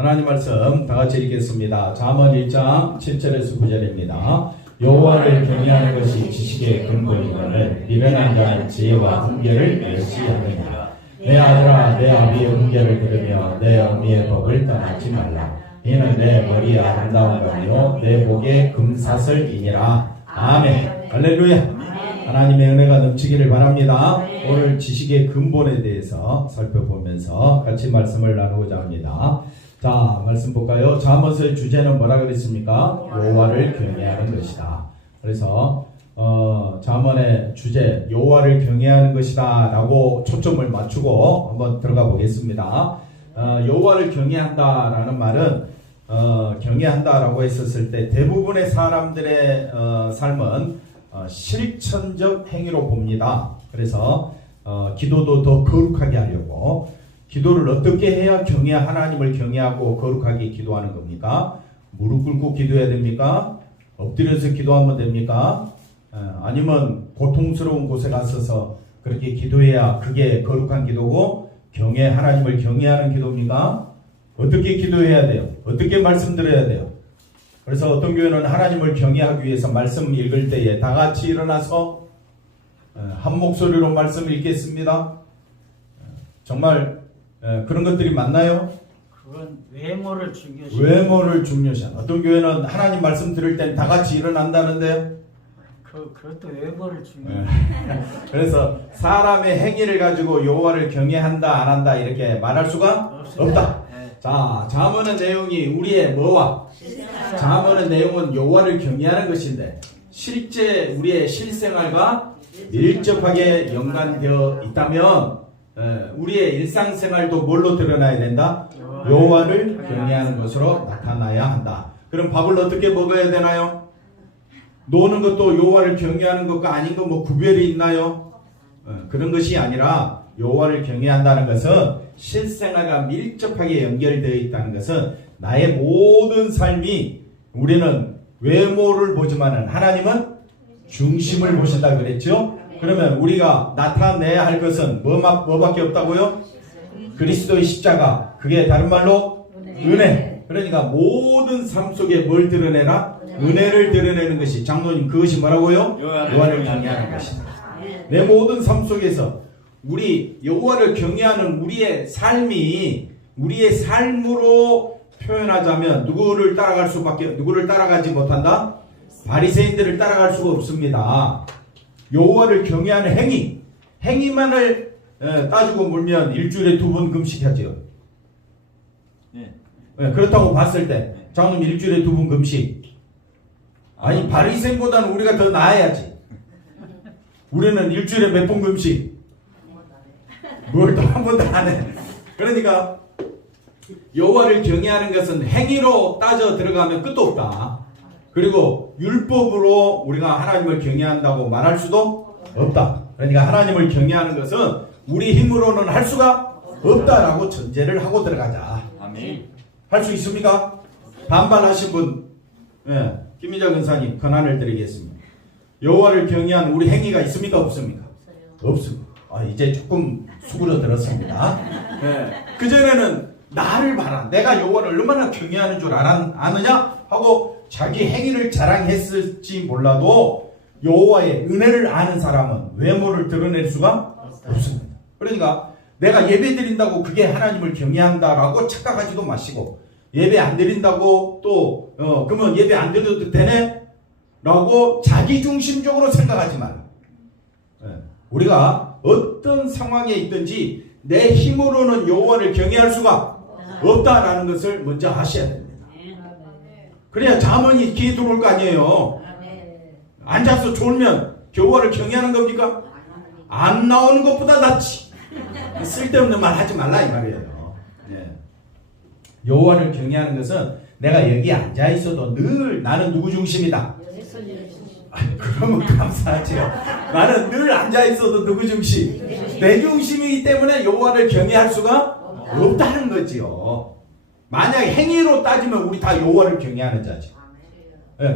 하나님 말씀 다 같이 읽겠습니다. 잠언 1장 7절에서 9절입니다. 여호와를 경외하는 것이 지식의 근본이거늘 미련한 자는 지혜와 훈계를 멸시하느니라. 내 아들아, 내 아비의 훈계를 들으며 내 어미의 법을 떠나지 말라. 이는 내 머리에 아름다운 것이요 내 목에 금사슬이니라. 아멘. 할렐루야. 하나님의 은혜가 넘치기를 바랍니다. 오늘 지식의 근본에 대해서 살펴보면서 같이 말씀을 나누고자 합니다. 자, 말씀 볼까요? 잠언서의 주제는 뭐라 그랬습니까? 여호와를 경외하는 것이다. 그래서 잠언의 주제 여호와를 경외하는 것이다 라고 초점을 맞추고 한번 들어가 보겠습니다. 여호와를 경외한다라는 말은 경외한다라고 했었을 때 대부분의 사람들의 삶은 실천적 행위로 봅니다. 그래서 기도도 더 거룩하게 하려고 기도를 어떻게 해야 하나님을 경외하고 거룩하게 기도하는 겁니까? 무릎 꿇고 기도해야 됩니까? 엎드려서 기도하면 됩니까? 아니면 고통스러운 곳에 가서서 그렇게 기도해야 그게 거룩한 기도고 하나님을 경외하는 기도입니까? 어떻게 기도해야 돼요? 어떻게 말씀드려야 돼요? 그래서 어떤 교회는 하나님을 경외하기 위해서 말씀 읽을 때에 다 같이 일어나서 한 목소리로 말씀을 읽겠습니다. 정말 그런 것들이 맞나요? 그건 외모를 중요시. 외모를 중요시한. 어떤 교회는 하나님 말씀 들을 땐 다 같이 일어난다는데요. 그것도 외모를 중요시. 그래서 사람의 행위를 가지고 여호와를 경외한다 안 한다 이렇게 말할 수가 없다. 네. 자, 잠언의 내용이 우리의 뭐와? 잠언의 내용은 여호와를 경외하는 것인데 실제 우리의 실생활과 밀접하게 연관되어 있다면 우리의 일상생활도 뭘로 드러나야 된다? 여호와를 경외하는 것으로 나타나야 한다. 그럼 밥을 어떻게 먹어야 되나요? 노는 것도 여호와를 경외하는 것과 아닌 거 뭐 구별이 있나요? 그런 것이 아니라 여호와를 경외한다는 것은 실생활과 밀접하게 연결되어 있다는 것은 나의 모든 삶이 우리는 외모를 보지만은 하나님은 중심을 보신다 그랬죠? 그러면 우리가 나타내야 할 것은 뭐밖에 없다고요? 그리스도의 십자가. 그게 다른 말로 은혜. 그러니까 모든 삶 속에 뭘 드러내라? 은혜를 드러내는 것이 장로님 그것이 뭐라고요? 여호와를 경외하는 것이다. 내 모든 삶 속에서 우리 여호와를 경외하는 우리의 삶이 우리의 삶으로 표현하자면 누구를 따라가지 못한다? 바리새인들을 따라갈 수가 없습니다. 여호와를 경외하는 행위만을 따지고 물면 일주일에 2번 금식하지요. 네. 그렇다고 봤을 때 장로님 일주일에 2번 금식. 아니 바리새인보다는 우리가 더 나아야지. 우리는 일주일에 몇 번 금식? 뭘 또 한 번도 안 해. 그러니까 여호와를 경외하는 것은 행위로 따져 들어가면 끝도 없다. 그리고 율법으로 우리가 하나님을 경외한다고 말할 수도 없다. 그러니까 하나님을 경외하는 것은 우리 힘으로는 할 수가 없다라고 전제를 하고 들어가자. 아멘. 할 수 있습니까? 반발하신 분, 김민자 근사님 권한을 드리겠습니다. 여호와를 경외하는 우리 행위가 있습니까? 없습니까? 없습니다. 이제 조금 수그러들었습니다. 그전에는 나를 봐라. 내가 여호와를 얼마나 경외하는 줄 아느냐? 하고 자기 행위를 자랑했을지 몰라도 여호와의 은혜를 아는 사람은 외모를 드러낼 수가 없습니다. 그러니까 내가 예배 드린다고 그게 하나님을 경외한다라고 착각하지도 마시고 예배 안 드린다고 또 그러면 예배 안 드려도 되네? 라고 자기중심적으로 생각하지 말라. 우리가 어떤 상황에 있든지 내 힘으로는 여호와를 경외할 수가 없다라는 것을 먼저 하셔야 됩니다. 그래야 잠언이 귀에 들어올 거 아니에요. 앉아서 졸면 여호와를 경외하는 겁니까? 안 나오는 것보다 낫지. 쓸데없는 말 하지 말라 이 말이에요. 여호와를 경외하는 것은 내가 여기 앉아 있어도 늘 나는 누구 중심이다. 그러면 감사하지요. 나는 늘 앉아 있어도 누구 중심? 내 중심이기 때문에 여호와를 경외할 수가 없다는 거지요. 만약에 행위로 따지면 우리 다 여호와를 경외하는 자지.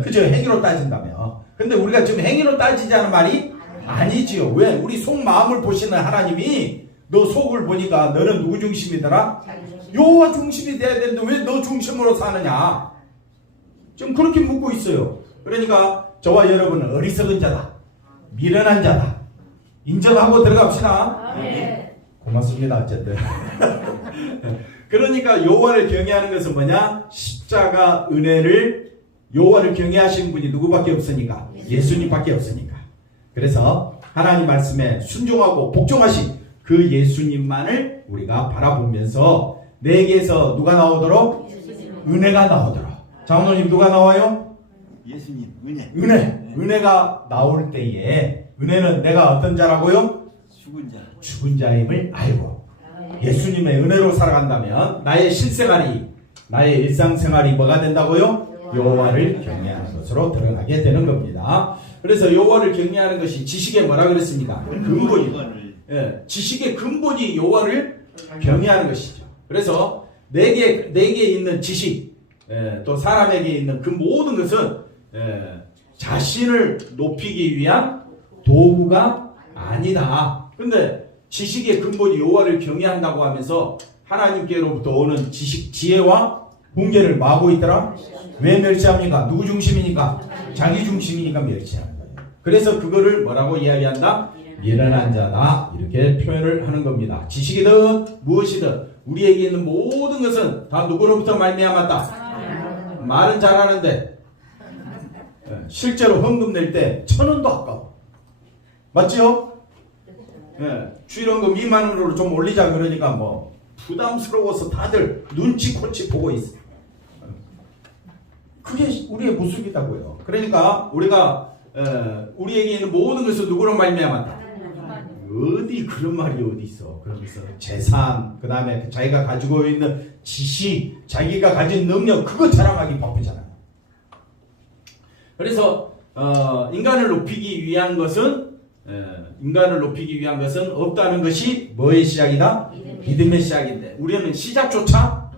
그죠? 행위로 따진다면. 근데 우리가 지금 행위로 따지자는 말이 아니지요. 왜? 우리 속마음을 보시는 하나님이 너 속을 보니까 너는 누구 중심이더라? 여호와 중심이 돼야 되는데 왜 너 중심으로 사느냐? 좀 그렇게 묻고 있어요. 그러니까 저와 여러분은 어리석은 자다, 미련한 자다 인정하고 들어갑시다. 고맙습니다. 어쨌든 그러니까 여호와를 경외하는 것은 뭐냐? 십자가 은혜를 여호와를 경외하시는 분이 누구밖에 없으니까? 예수님밖에 없으니까. 그래서 하나님 말씀에 순종하고 복종하신 그 예수님만을 우리가 바라보면서 내게서 누가 나오도록? 은혜가 나오도록. 장로님 누가 나와요? 예수님 은혜. 은혜가 나올 때에 은혜는 내가 어떤 자라고요? 죽은 자. 죽은 자임을 알고 예수님의 은혜로 살아간다면 나의 실생활이, 나의 일상생활이 뭐가 된다고요? 여호와를 경외하는 것으로 드러나게 되는 겁니다. 그래서 여호와를 경외하는 것이 지식의 뭐라 그랬습니까? 근본이. 예, 지식의 근본이 여호와를 경외하는 것이죠. 그래서 내게 있는 지식, 또 사람에게 있는 그 모든 것은 자신을 높이기 위한 도구가 아니다. 근데 지식의 근본이 여호와를 경외한다고 하면서 하나님께로부터 오는 지식, 지혜와 훈계를 마고 있더라. 왜 멸시합니까? 누구 중심이니까? 자기 중심이니까 멸시하는 거예요. 그래서 그거를 뭐라고 이야기한다? 미련한 자다, 이렇게 표현을 하는 겁니다. 지식이든 무엇이든 우리에게 있는 모든 것은 다 누구로부터 말미암았다. 말은 잘하는데 실제로 헌금 낼 때 1,000원도 아까워. 맞지요? 주일헌금 2만 원으로 좀 올리자 그러니까 뭐 부담스러워서 다들 눈치코치 보고 있어. 그게 우리의 모습이다고요. 그러니까 우리가 우리에게 있는 모든 것은 누구로 말미암았다. 어디 그런 말이 어디 있어. 그러면서 재산, 그 다음에 자기가 가지고 있는 지식, 자기가 가진 능력, 그거 자랑하기 바쁘잖아요. 그래서 인간을 높이기 위한 것은 없다는 것이 뭐의 시작이다? 믿음의 시작인데 우리는 시작조차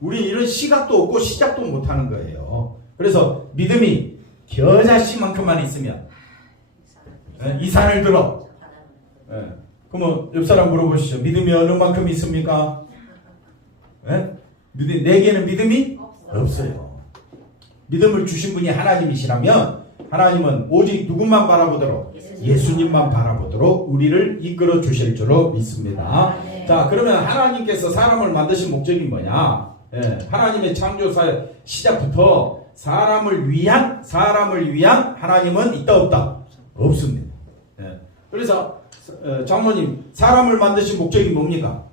우리는 이런 시각도 없고 시작도 못하는 거예요. 그래서 믿음이 겨자씨만큼만 있으면 이 산을 들어. 그러면 옆 사람 물어보시죠. 믿음이 어느 만큼 있습니까? 내게는 믿음이 없어요. 믿음을 주신 분이 하나님이시라면 하나님은 오직 누구만 바라보도록? 예수님만 바라보도록 우리를 이끌어 주실 줄로 믿습니다. 자, 그러면 하나님께서 사람을 만드신 목적이 뭐냐? 하나님의 창조사의 시작부터 사람을 위한 하나님은 있다 없다? 없습니다. 그래서 장모님, 사람을 만드신 목적이 뭡니까?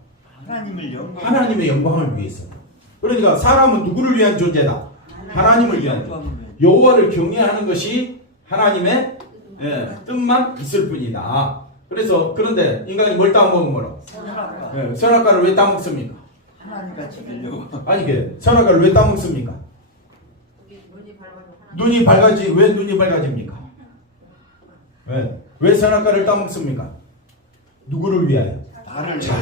하나님의 영광을 위해서. 그러니까 사람은 누구를 위한 존재다? 하나님을 위한 존재. 여호와를 경외하는 것이 하나님의 뜻만 있을 뿐이다. 그래서 그런데 인간이 뭘 따먹으므로? 선악과를 왜 따먹습니까? 하나님같이 되려고. 아니 선악과를 왜 따먹습니까? 눈이 밝아지. 왜 눈이 밝아집니까? 왜 선악과를 따먹습니까? 누구를 위하여? 나를 자,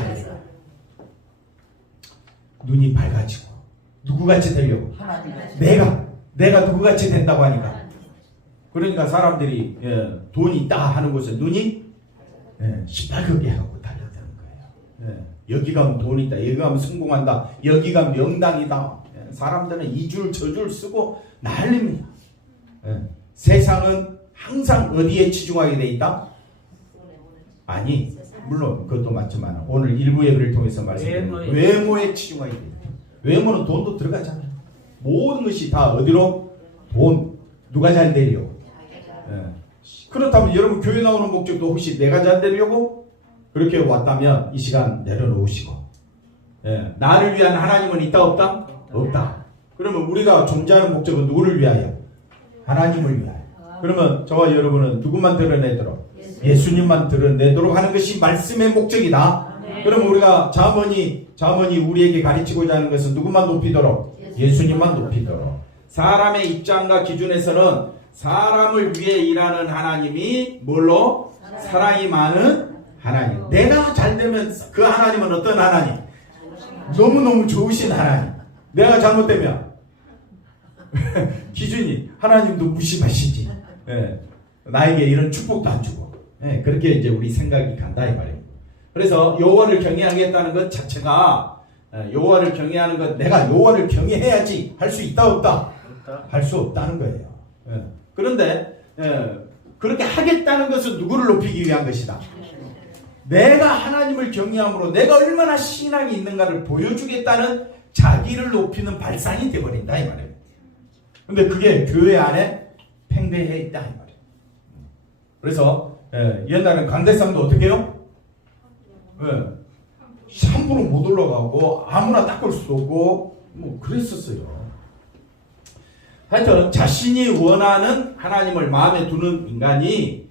눈이 밝아지고 누구같이 되려고? 하나님같이. 내가 누구같이 된다고 하니까. 그러니까 사람들이 돈이 있다 하는 곳에 눈이 시뻘겋게 하고 달려드는 거예요. 여기 가면 돈 있다, 여기 가면 성공한다, 여기 가면 명당이다. 사람들은 이 줄 저 줄 쓰고 난립니다. 세상은 항상 어디에 치중하게 돼 있다? 아니, 물론 그것도 맞지만 오늘 일부 예배를 통해서 말씀드린 외모에 치중하게 돼 있다. 외모는 돈도 들어가잖아요. 모든 것이 다 어디로? 돈. 누가 잘 되려고? 그렇다면 여러분 교회 나오는 목적도 혹시 내가 잘 되려고? 그렇게 왔다면 이 시간 내려놓으시고 나를 위한 하나님은 있다 없다? 없다. 그러면 우리가 존재하는 목적은 누구를 위하여? 하나님을 위하여. 그러면 저와 여러분은 누구만 드러내도록? 예수님만 드러내도록 하는 것이 말씀의 목적이다. 그러면 우리가 자문이 우리에게 가르치고자 하는 것은 누구만 높이도록? 예수님만 높이도록. 사람의 입장과 기준에서는 사람을 위해 일하는 하나님이 뭘로? 사랑이 많은 하나님. 내가 잘 되면 그 하나님은 어떤 하나님? 너무너무 좋으신 하나님. 내가 잘못되면 기준이 하나님도 무심하시지. 나에게 이런 축복도 안 주고. 그렇게 이제 우리 생각이 간다 이 말이에요. 그래서 여호와를 경외하겠다는 것 자체가 여호와를 경외하는 것, 내가 여호와를 경외해야지 할 수 있다 없다? 없다. 할 수 없다는 거예요. 그런데 그렇게 하겠다는 것은 누구를 높이기 위한 것이다. 내가 하나님을 경외함으로 내가 얼마나 신앙이 있는가를 보여주겠다는 자기를 높이는 발상이 되어버린다 이 말이에요. 근데 그게 교회 안에 팽배해 있다 이 말이에요. 그래서 옛날엔 강대상도 어떻게 해요? 함부로 못 올라가고 아무나 닦을 수도 없고 뭐 그랬었어요. 하여튼 자신이 원하는 하나님을 마음에 두는 인간이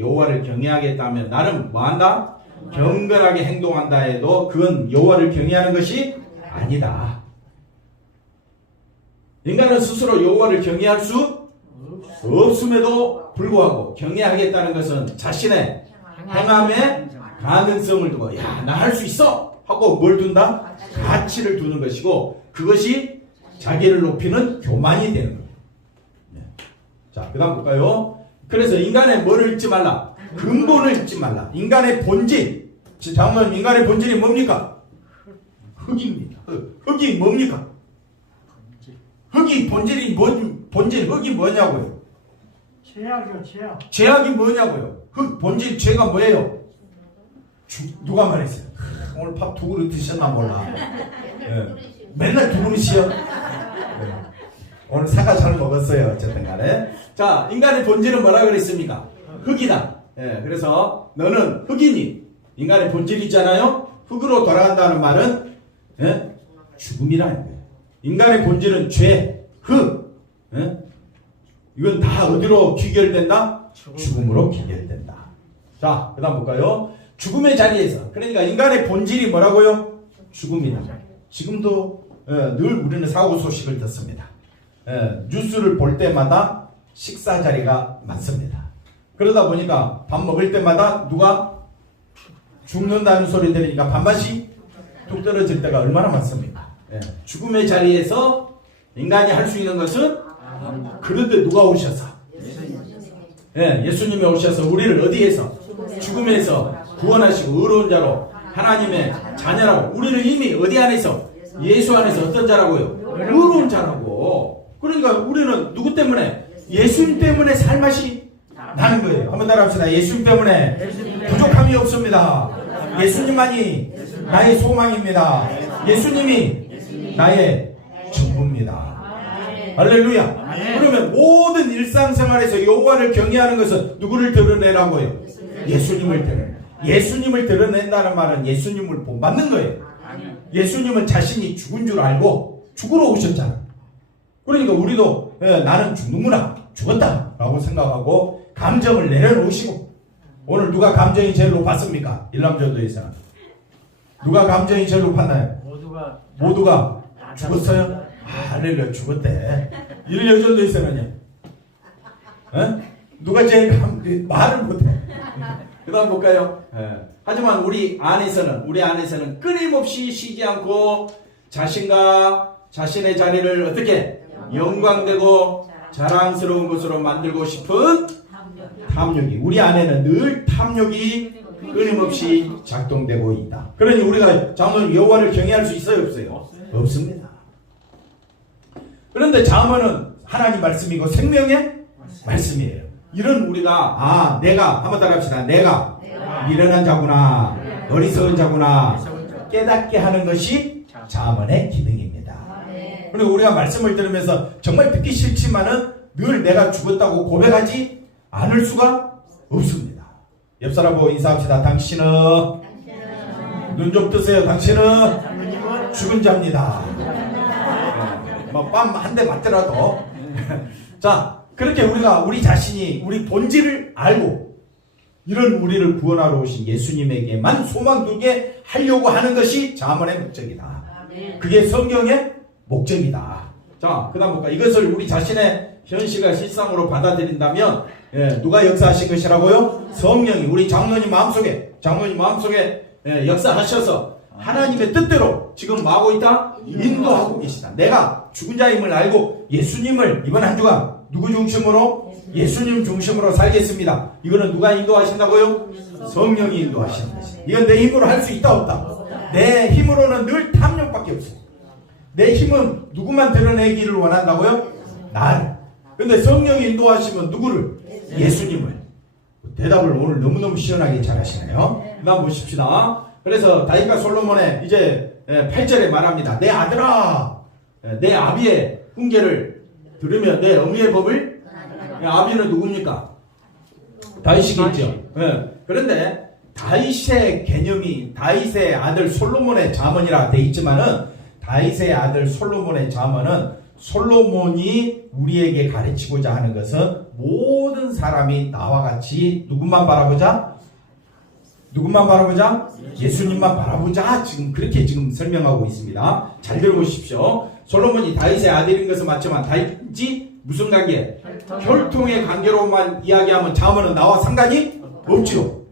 여호와를 경외하겠다면 나는 뭐한다? 경건하게 행동한다 해도 그건 여호와를 경외하는 것이 아니다. 인간은 스스로 여호와를 경외할 수 없음에도 불구하고 경외하겠다는 것은 자신의 행함의 가능성을 두고 야, 나 할 수 있어! 하고 뭘 둔다? 가치를 두는 것이고 그것이 자기를 높이는 교만이 되는 거예요. 자, 그 다음 볼까요? 그래서 인간의 뭐를 잊지 말라? 근본을 잊지 말라. 인간의 본질. 잠깐만, 인간의 본질이 뭡니까? 흙입니다. 흙이 뭡니까? 흙이 본질이 흙이 뭐냐고요? 죄악이요, 죄악. 죄악이 뭐냐고요? 흙 본질 죄가 뭐예요? 누가 말했어요? 오늘 밥 두 그릇 드셨나 몰라. 맨날 두 그릇이요. 오늘 사과 잘 먹었어요. 어쨌든 간에. 자, 인간의 본질은 뭐라 그랬습니까? 흙이다. 그래서 너는 흙이니 인간의 본질이잖아요. 흙으로 돌아간다는 말은 죽음이라는 거예요. 인간의 본질은 죄, 흙. 이건 다 어디로 귀결된다? 죽음으로 귀결된다. 자, 그 다음 볼까요? 죽음의 자리에서. 그러니까 인간의 본질이 뭐라고요? 죽음이다. 지금도 늘 우리는 사고 소식을 듣습니다. 뉴스를 볼 때마다 식사 자리가 많습니다. 그러다 보니까 밥 먹을 때마다 누가 죽는다는 소리 들으니까 밥맛이 뚝 떨어질 때가 얼마나 많습니까? 죽음의 자리에서 인간이 할 수 있는 것은 그런데 누가 오셔서 예수님이 오셔서 우리를 어디에서? 죽음에서 구원하시고 의로운 자로 하나님의 자녀라고 우리를 이미 어디 안에서? 예수 안에서 어떤 자라고요? 의로운 자라고. 그러니까 우리는 누구 때문에? 예수님 때문에 살맛이 나는 거예요. 한번 따라합시다. 예수님 때문에 부족함이 없습니다. 예수님만이 나의 소망입니다. 예수님이 나의 전부입니다. 할렐루야. 그러면 모든 일상생활에서 여호와를 경외하는 것은 누구를 드러내라고요? 예수님을 드러내. 예수님을 드러낸다는 말은 예수님을 본받는 거예요. 예수님은 자신이 죽은 줄 알고 죽으러 오셨잖아. 그러니까 우리도 나는 죽는구나, 죽었다 라고 생각하고 감정을 내려놓으시고. 오늘 누가 감정이 제일 높았습니까? 일남전도에서는 누가 감정이 제일 높았나요? 모두가 죽었어요? 할렐루야, 죽었대. 일여전도에서는요? 누가 제일 말을 못해? 그 다음 볼까요? 하지만 우리 안에서는 끊임없이 쉬지 않고 자신과 자신의 자리를 어떻게 영광되고 자랑스러운 것으로 만들고 싶은 탐욕이, 우리 안에는 늘 탐욕이 끊임없이 작동되고 있다. 그러니 우리가 잠언 여호와를 경외할 수 있어요, 없어요? 없습니다. 그런데 잠언은 하나님 말씀이고 생명의 말씀이에요. 이런 우리가 내가 한번 따라합시다. 내가 미련한 자구나, 어리석은 자구나 깨닫게 하는 것이 잠언의 기능입니다. 그리고 우리가 말씀을 들으면서 정말 듣기 싫지만은 늘 내가 죽었다고 고백하지 않을 수가 없습니다. 옆 사람 보고 인사합시다. 당신은 눈 좀 뜨세요. 당신은 죽은 자입니다. 뺨 한 대 맞더라도 자, 그렇게 우리가 우리 자신이 우리 본질을 알고 이런 우리를 구원하러 오신 예수님에게만 소망 두게 하려고 하는 것이 잠언의 목적이다. 그게 성경의 목적이다. 자, 그 다음 볼까? 이것을 우리 자신의 현실과 실상으로 받아들인다면 누가 역사하신 것이라고요? 성령이 우리 장로님 마음속에 역사하셔서 하나님의 뜻대로 지금 뭐 하고 있다? 인도하고 계시다. 내가 죽은 자임을 알고 예수님을 이번 한 주간 누구 중심으로? 예수님 중심으로 살겠습니다. 이거는 누가 인도하신다고요? 성령이 인도하시는 거지. 이건 내 힘으로 할 수 있다 없다? 내 힘으로는 늘 탐욕밖에 없어. 내 힘은 누구만 드러내기를 원한다고요? 나를. 근데 성령이 인도하시면 누구를? 예수님을. 대답을 오늘 너무너무 시원하게 잘 하시네요. 그 다음 보십시다. 그래서 다윗과 솔로몬의 이제 8절에 말합니다. 내 아들아, 내 아비의 훈계를 들으면 내 어미의 법을, 아비는 누굽니까? 다윗이겠죠. 그런데 다윗의 개념이 다윗의 아들 솔로몬의 잠언이라 돼 있지만은, 다윗의 아들 솔로몬의 잠언은 솔로몬이 우리에게 가르치고자 하는 것은 모든 사람이 나와 같이 누구만 바라보자? 누구만 바라보자? 예수님만 바라보자. 지금 그렇게 지금 설명하고 있습니다. 잘 들어보십시오. 솔로몬이 다윗의 아들인 것은 맞지만 다윗이 무슨 관계? 혈통의 관계로만 이야기하면 잠언은 나와 상관이 없죠.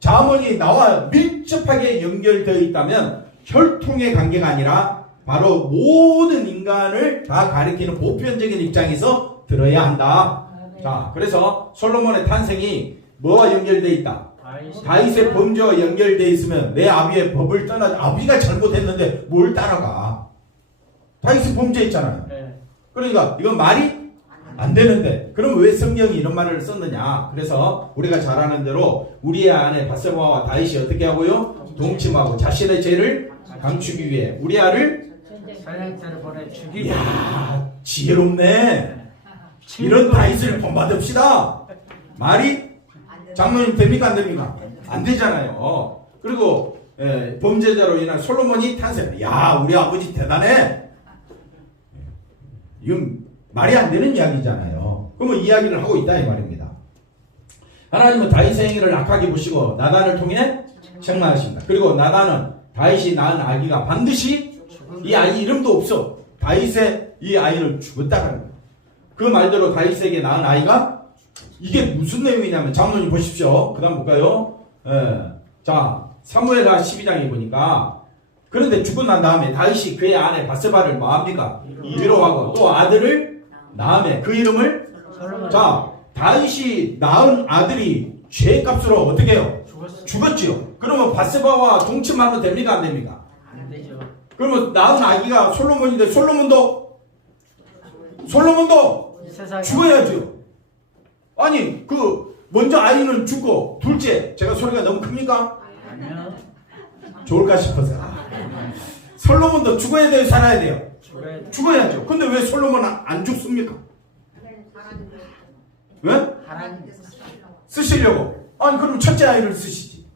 잠언이 나와 밀접하게 연결되어 있다면 혈통의 관계가 아니라 바로 모든 인간을 다 가리키는 보편적인 입장에서 들어야 한다. 자, 그래서 솔로몬의 탄생이 뭐와 연결되어 있다? 다윗의 범죄와 연결되어 있으면 내 아비의 법을 떠나, 아비가 잘못했는데 뭘 따라가? 다윗이 범죄했잖아요. 그러니까 이건 말이 안 되는데, 그럼 왜 성경이 이런 말을 썼느냐? 그래서 우리가 잘 아는 대로 우리의 아내 바세바와 다윗이 어떻게 하고요? 동침하고 자신의 죄를 감추기 위해 우리아를 사냥터를 보내 죽이고. 이야, 지혜롭네. 이런 다윗을 본받읍시다. 말이 장로님 됩니까 안 됩니까? 안 되잖아요. 그리고 범죄자로 인한 솔로몬이 탄생. 야, 우리 아버지 대단해. 이건 말이 안 되는 이야기잖아요. 그러면 이야기를 하고 있다 이 말입니다. 하나님은 다윗의 행위를 악하게 보시고 나단을 통해 책망하십니다. 그리고 나단은 다윗이 낳은 아기가 반드시, 이 아이 이름도 없어, 다윗의 이 아이는 죽었다는 거예요. 그 말대로 다윗에게 낳은 아이가, 이게 무슨 내용이냐면 장로님 보십시오. 그 다음 볼까요? 자, 사무엘하 12장에 보니까, 그런데 죽고 난 다음에 다윗이 그의 아내 바세바를 뭐합니까? 위로하고 또 아들을 낳음에 그 이름을, 자, 다윗이 낳은 아들이 죄값으로 어떻게 해요? 죽었지요. 그러면 바세바와 동침하면 됩니까 안 됩니까? 안 되죠. 그러면 낳은 아기가 솔로몬인데 솔로몬도 죽어야죠. 아니, 그 먼저 아이는 죽고 둘째, 제가 소리가 너무 큽니까? 아니요. 좋을까 싶어서. 솔로몬도 죽어야 돼요, 살아야 돼요? 죽어야죠. 근데 왜 솔로몬은 안 죽습니까? 왜? 쓰시려고. 아니, 그럼 첫째 아이를 쓰시지.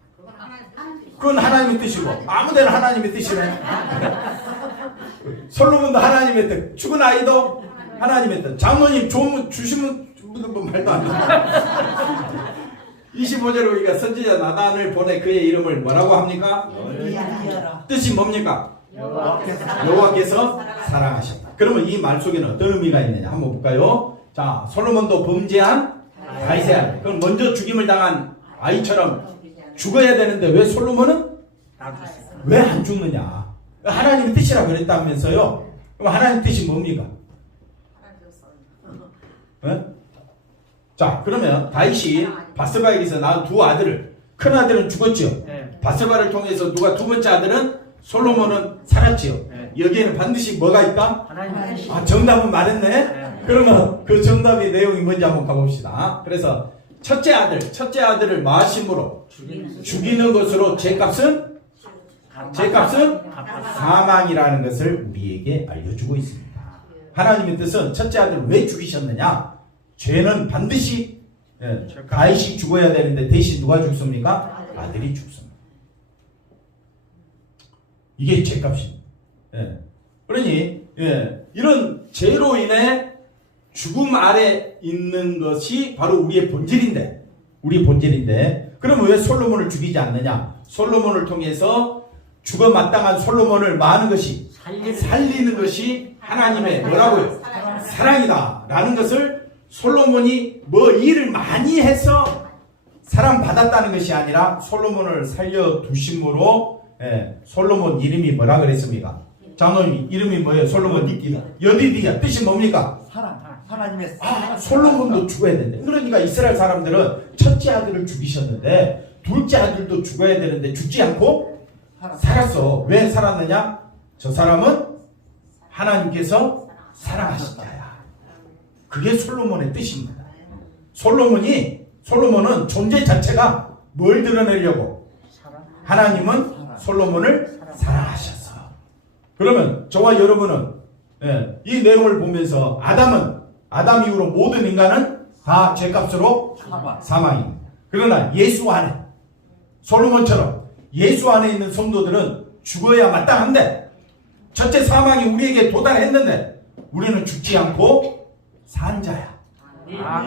그건 하나님의 뜻이고, 아무데나 하나님의 뜻이네. 솔로몬도 하나님의 뜻, 죽은 아이도 하나님의 뜻. 장로님 좀 주시면 뭐 말도 안 돼. 25절에 보니까 선지자 나단을 보내 그의 이름을 뭐라고 합니까? 뜻이 뭡니까? 여호와께서 사랑하셨다. 그러면 이 말 속에는 어떤 의미가 있느냐 한번 볼까요? 자, 솔로몬도 범죄한 다윗의 아들. 그럼 먼저 죽임을 당한 아이처럼 죽어야 되는데 왜 솔로몬은 왜 안 죽느냐? 하나님의 뜻이라 그랬다면서요? 그럼 하나님의 뜻이 뭡니까? 네? 자, 그러면 다윗이 바세바에게서 낳은 두 아들을, 큰 아들은 죽었죠. 바세바를 통해서 누가 두 번째 아들은 솔로몬은 살았지요. 여기에는 반드시 뭐가 있다? 아, 정답은 말했네. 그러면 그 정답의 내용이 뭔지 한번 가봅시다. 그래서 첫째 아들을 마심으로 죽이는 것으로 죄값은 사망이라는 것을 우리에게 알려주고 있습니다. 하나님의 뜻은 첫째 아들을 왜 죽이셨느냐? 죄는 반드시 다윗이 죽어야 되는데 대신 누가 죽습니까? 아들이 죽습니다. 이게 죄값입니다. 그러니 이런 죄로 인해 죽음 아래 있는 것이 바로 우리의 본질인데, 그러면 왜 솔로몬을 죽이지 않느냐? 솔로몬을 통해서 죽어 마땅한 솔로몬을 마는 것이, 살리는 것이 하나님의 뭐라고요? 사랑이다 라는 것을 솔로몬이 뭐 일을 많이 해서 사랑받았다는 것이 아니라 솔로몬을 살려두심으로, 솔로몬 이름이 뭐라 그랬습니까? 장로님 이름이 뭐예요? 솔로몬 니끼다. 여디디야. 뜻이 뭡니까? 하나님의 솔로몬도 죽어야 된대. 그러니까 이스라엘 사람들은 첫째 아들을 죽이셨는데 둘째 아들도 죽어야 되는데 죽지 않고 살았어. 왜 살았느냐? 저 사람은 하나님께서 사랑하신 자야. 그게 솔로몬의 뜻입니다. 솔로몬은 존재 자체가 뭘 드러내려고? 하나님은 솔로몬을 사랑하셨어. 그러면 저와 여러분은 이 내용을 보면서 아담 이후로 모든 인간은 다 죄값으로 사망입니다. 그러나 예수 안에 솔로몬처럼 예수 안에 있는 성도들은 죽어야 마땅한데 첫째 사망이 우리에게 도달했는데 우리는 죽지 않고 산 자야.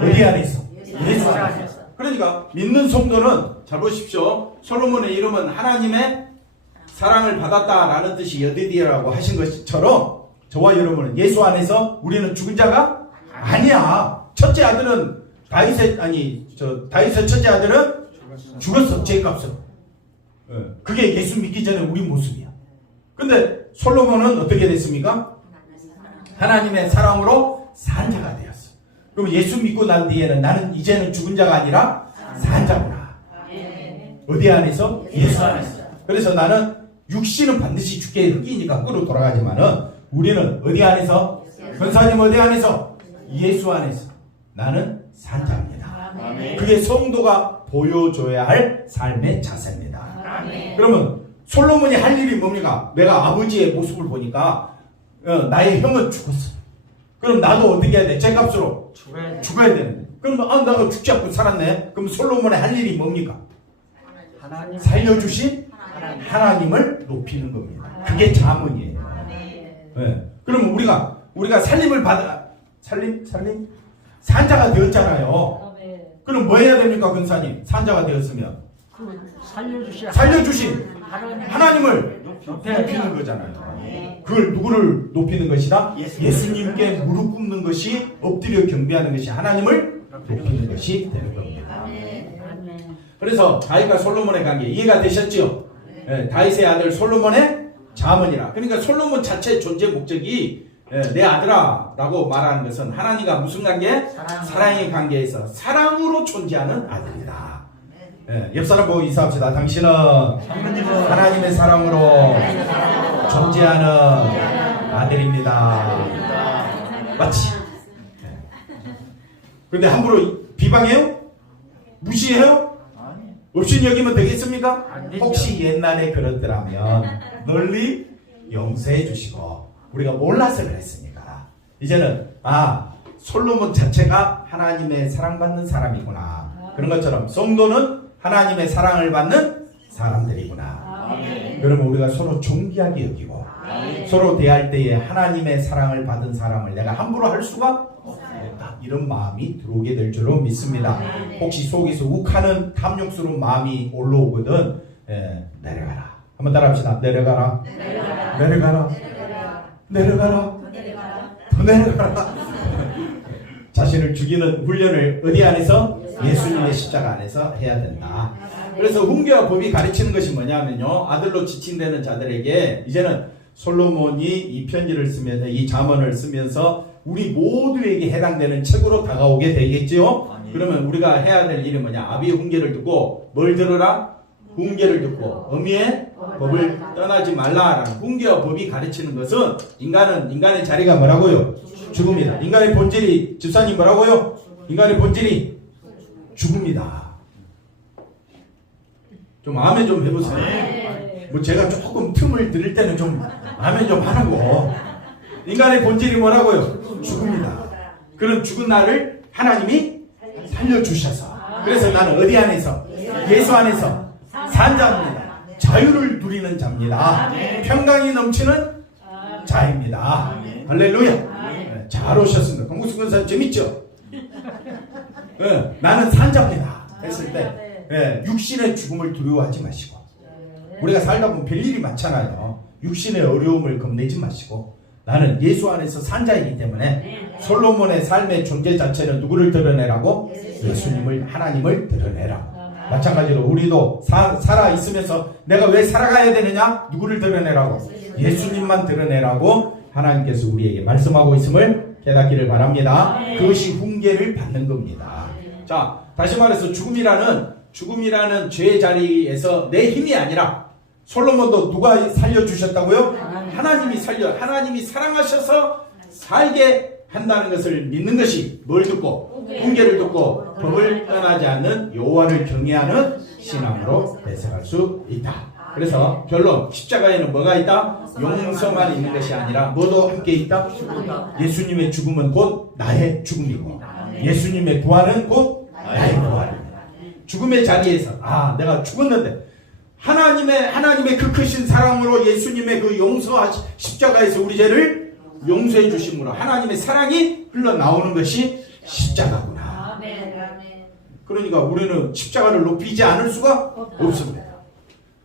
어디 안에 있어? 예수 안에 있어. 그러니까 믿는 성도는 잘 보십시오. 솔로몬의 이름은 하나님의 사랑을 받았다라는 뜻이 여디디라고 하신 것처럼 저와 여러분은 예수 안에서 우리는 죽은 자가 아니야. 첫째 아들은 다윗의 첫째 아들은 죽었어. 죄값으로. 그게 예수 믿기 전에 우리 모습이야. 근데 솔로몬은 어떻게 됐습니까? 하나님의 사랑으로 산 자가 되었어. 그럼 예수 믿고 난 뒤에는 나는 이제는 죽은 자가 아니라 산 자구나. 어디 안에서? 예수 안에서. 그래서 나는 육신은 반드시 죽게 흑이니까 흑으로 돌아가지만은 우리는 어디 안에서? 권사님 어디 안에서? 예수 안에서. 나는 산 자입니다. 그게 성도가 보여줘야 할 삶의 자세입니다. 그러면 솔로몬이 할 일이 뭡니까? 내가 아버지의 모습을 보니까 나의 형은 죽었어. 그럼 나도 어떻게 해야 돼? 죄값으로 죽어야 되는데. 그럼 내가 죽지 않고 살았네. 그럼 솔로몬의 할 일이 뭡니까? 살려주신 하나님을 높이는 겁니다. 그게 자문이에요. 그러면 우리가 살림을 살림? 산자가 되었잖아요. 그럼 뭐 해야 됩니까, 권사님? 산자가 되었으면 살려주신 하나님을 높이는 거잖아요. 그걸 누구를 높이는 것이다? 예수님께 무릎 꿇는 것이, 엎드려 경배하는 것이 하나님을 높이는 것이 되는 겁니다. 그래서 다윗과 솔로몬의 관계 이해가 되셨죠? 다윗의 아들 솔로몬의 자문이라. 그러니까 솔로몬 자체의 존재 목적이 내 아들아 라고 말하는 것은 하나님과 무슨 관계? 사랑의 관계에서 사랑으로 존재하는 아들이다. 옆 사람 보고 인사합시다. 당신은 하나님의 사랑으로 존재하는 아들입니다. 맞지? 근데 함부로 비방해요? 무시해요? 없인 여기면 되겠습니까? 혹시 옛날에 그렇더라면 널리 용서해 주시고 우리가 몰라서 그랬으니까 이제는 솔로몬 자체가 하나님의 사랑받는 사람이구나. 그런 것처럼 성도는 하나님의 사랑을 받는 사람들이구나. 그러면 우리가 서로 존귀하게 여기고 서로 대할 때에 하나님의 사랑을 받은 사람을 내가 함부로 할 수가 없다. 이런 마음이 들어오게 될 줄로 믿습니다. 혹시 속에서 욱하는 탐욕스러운 마음이 올라오거든 내려가라. 한번 따라합시다. 내려가라. 내려가라. 내려가라. 더 내려가라. 자신을 죽이는 훈련을 어디 안에서? 예수님의 십자가 안에서 해야 된다. 그래서 훈계와 법이 가르치는 것이 뭐냐면요, 아들로 지칭되는 자들에게 이제는 솔로몬이 이 편지를 쓰면서, 이 잠언을 쓰면서 우리 모두에게 해당되는 책으로 다가오게 되겠지요. 그러면 우리가 해야 될 일이 뭐냐? 아비의 훈계를 듣고 뭘 들으라? 훈계를 듣고 어미의 법을 떠나지 말라라는 훈계와 법이 가르치는 것은 인간의 자리가 뭐라고요? 죽음이다. 인간의 본질이, 집사님 뭐라고요? 인간의 본질이 죽음이다. 좀 아멘 좀 해보세요. 뭐 제가 조금 틈을 드릴 때는 좀 아멘 좀 하라고. 인간의 본질이 뭐라고요? 죽음이다. 그런 죽은 나를 하나님이 살려주셔서, 그래서 나는 어디 안에서? 예수 안에서 산 자입니다. 자유를 누리는 자입니다. 평강이 넘치는 자입니다. 할렐루야. 잘 오셨습니다. 강국수 권사님 재밌죠? 나는 산자입니다 했을 때 육신의 죽음을 두려워하지 마시고, 우리가 살다 보면 별일이 많잖아요. 육신의 어려움을 겁내지 마시고, 나는 예수 안에서 산자이기 때문에 솔로몬의 삶의 존재 자체는 누구를 드러내라고? 예수님을, 하나님을 드러내라고. 마찬가지로 우리도 살아있으면서 내가 왜 살아가야 되느냐? 누구를 드러내라고? 예수님만 드러내라고 하나님께서 우리에게 말씀하고 있음을 깨닫기를 바랍니다. 그것이 훈계를 받는 겁니다. 자, 다시 말해서 죽음이라는 죄의 자리에서 내 힘이 아니라 솔로몬도 누가 살려주셨다고요? 하나님이 사랑하셔서 살게 한다는 것을 믿는 것이 뭘 듣고? 훈계를 듣고 법을 떠나지 않는 여호와를 경외하는 신앙으로 배색할 수 있다. 그래서 결론, 십자가에는 뭐가 있다? 용서만 있는 것이 아니라 뭐도 함께 있다? 예수님의 죽음은 곧 나의 죽음이고 예수님의 부활은 곧 나의 부활입니다. 죽음의 자리에서 내가 죽었는데 하나님의 그 크신 사랑으로 예수님의 그 용서하신 십자가에서 우리 죄를 용서해 주심으로 하나님의 사랑이 흘러나오는 것이 십자가구나. 그러니까 우리는 십자가를 높이지 않을 수가 없습니다.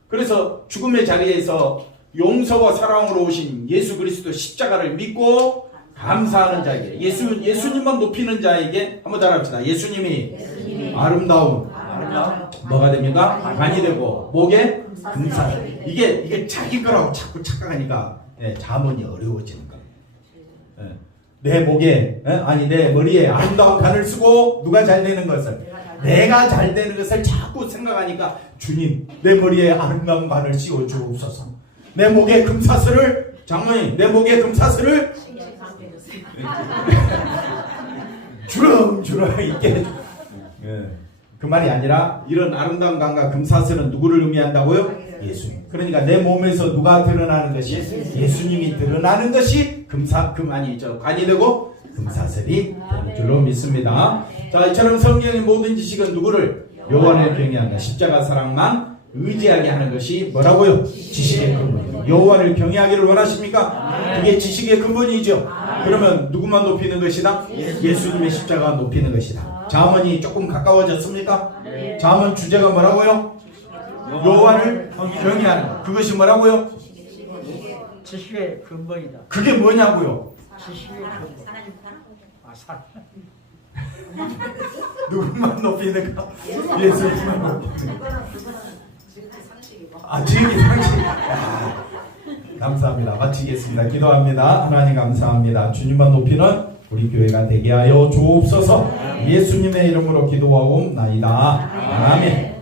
그래서 죽음의 자리에서 용서와 사랑으로 오신 예수 그리스도 십자가를 믿고 감사하는 자에게 예수님만 높이는 자에게 한번 따라합시다. 예수님이 아름다운 뭐가 됩니까? 관이 되고 목에 금사슬. 이게 자기 거라고 자꾸 착각하니까 자문이 어려워지는 거예요. 내 목에 내 머리에 아름다운 관을 쓰고 누가 잘 되는 것을 내가 잘 되는 것을 자꾸 생각하니까 주님 내 머리에 아름다운 관을 씌워 주옵소서. 내 목에 금사슬을 장모님 내 목에 금사슬을 주렁주렁 있게 해줘. 그 말이 아니라 이런 아름다운 관과 금사슬은 누구를 의미한다고요? 예수님. 그러니까 내 몸에서 누가 드러나는 것이 예수님이 드러나는 것이 관이 되고 금사슬이 되는 줄로 믿습니다. 자, 이처럼 성경의 모든 지식은 누구를? 여호와를 경외한다. 십자가 사랑만 의지하게 하는 것이 뭐라고요? 지식의 근본이에요. 여호와를 경외하기를 원하십니까? 그게 지식의 근본이죠. 그러면 누구만 높이는 것이다? 예수님의 십자가 높이는 것이다. 잠언이 조금 가까워졌습니까? 잠언 주제가 뭐라고요? 여호와를 경외하는 것. 그것이 뭐라고요? 지식의 근본이다. 그게 뭐냐고요? 지식의 근본. 누구만 높이는가? 예수님만 높이는 것. 지식이 상식. 감사합니다. 마치겠습니다. 기도합니다. 하나님 감사합니다. 주님만 높이는 우리 교회가 되게 하여 주옵소서. 예수님의 이름으로 기도하옵나이다. 아멘.